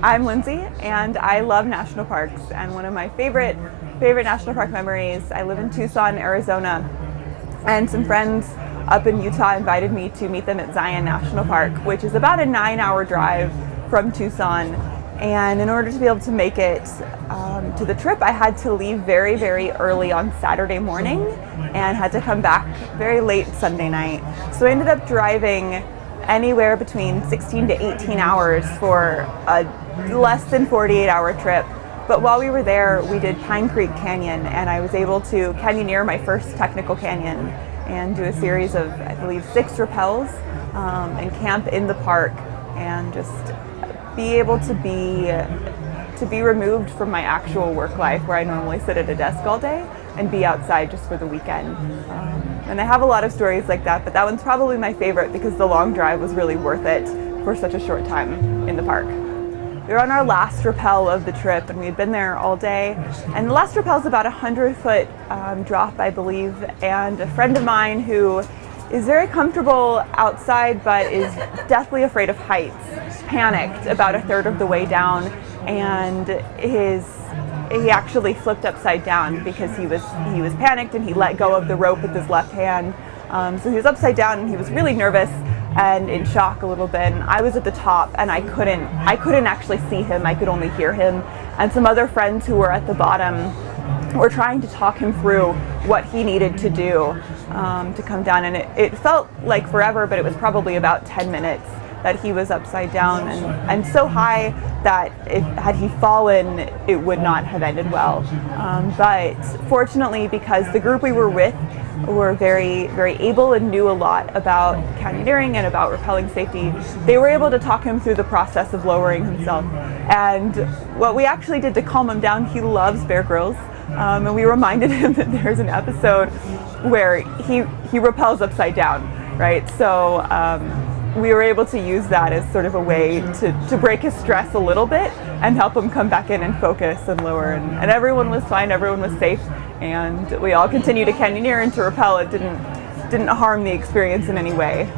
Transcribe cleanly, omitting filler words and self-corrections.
I'm Lindsay, and I love national parks. And one of my favorite national park memories, I live in Tucson, Arizona, and some friends up in Utah invited me to meet them at Zion National Park, which is about a 9-hour drive from Tucson. And in order to be able to make it to the trip, I had to leave very, very early on Saturday morning and had to come back very late Sunday night. So I ended up driving anywhere between 16 to 18 hours for a less than 48-hour trip. But while we were there, we did Pine Creek Canyon, and I was able to canyoneer my first technical canyon and do a series of, I believe, 6 rappels and camp in the park and just be able to be removed from my actual work life where I normally sit at a desk all day and be outside just for the weekend. And I have a lot of stories like that, but that one's probably my favorite because the long drive was really worth it for such a short time in the park. We were on our last rappel of the trip, and we had been there all day. And the last rappel is about a 100-foot drop, I believe. And a friend of mine who is very comfortable outside but is deathly afraid of heights panicked about a third of the way down, and he actually flipped upside down because he was panicked, and he let go of the rope with his left hand. So he was upside down, and he was really nervous and in shock a little bit. And I was at the top, and I couldn't actually see him. I could only hear him. And some other friends who were at the bottom were trying to talk him through what he needed to do to come down. And it felt like forever, but it was probably about 10 minutes that he was upside down and so high that had he fallen, it would not have ended well. But fortunately, because the group we were with were very, very able and knew a lot about canyoneering and about rappelling safety, they were able to talk him through the process of lowering himself. And what we actually did to calm him down, he loves Bear Grylls, and we reminded him that there's an episode where he rappels upside down, right? So we were able to use that as sort of a way to break his stress a little bit and help him come back in and focus and lower. And everyone was fine, everyone was safe, and we all continued to canyoneer and to rappel. It didn't harm the experience in any way.